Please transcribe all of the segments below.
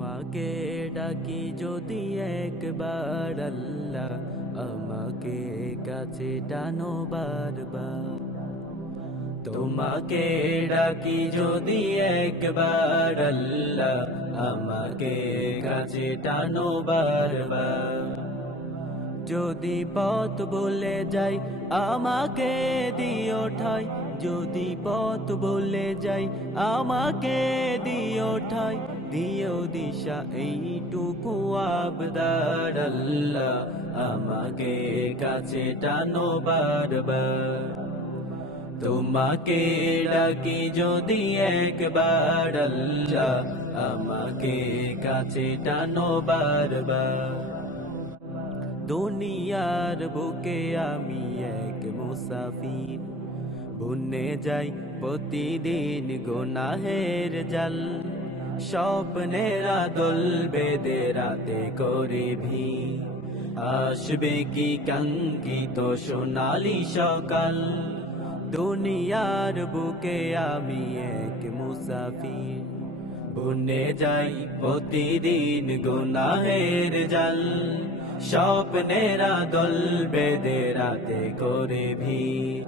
তোমাকে ডাকি যদি একবার আল্লাহ, আমাকে কাছে টানো বারবার। তোমাকে ডাকি যদি একবার আল্লাহ, আমাকে কাছে টানো বারবার। যদি পথ বলে যাই আমাকে দিও ঠাই, যদি পথ বলে যাই আমাকে দিও ঠাই, দিও দিশা এইটুকু আবদার আল্লাহ, আমাকে কাছে টানো বারবার। তোমাকে ডাকি যদি একবার আল্লাহ, আমাকে কাছে টানো বারবার। দুনিয়ার বুকে আমি এক মুসাফির, বুনে যাই প্রতিদিন গুনাহের জাল। স্বপ্নের আদল বেঁধে রাতে করে ভিড়, আসবে কি কাঙ্ক্ষিত সোনালি সকাল। দুনিয়ার বুকে আমি এক মুসাফির, বুনে যাই প্রতিদিন গুনাহের জাল। স্বপ্নের আদল বেঁধে রাতে করে ভিড়,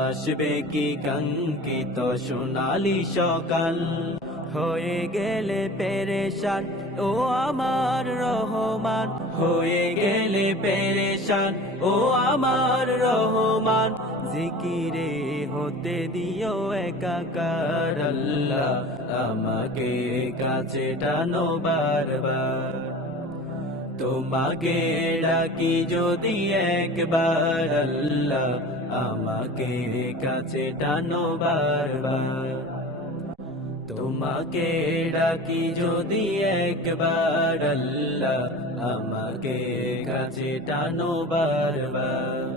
আসবে কি কাঙ্ক্ষিত সোনালি সকাল। হয়ে গেলে পেরেশান ও আমার রহমান, হয়ে গেলে পেরেশান ও আমার রহমান। জিকিরে হতে দিও একাকার আল্লাহ, আমাকে কাছে টানো বারবার। তোমাকে ডাকি যদি একবার আল্লাহ, আমাকে কাছে টানো বারবার। তোমাকে ডাকি যদি একবার আল্লাহ, আমাকে কাছে টানো বারবার।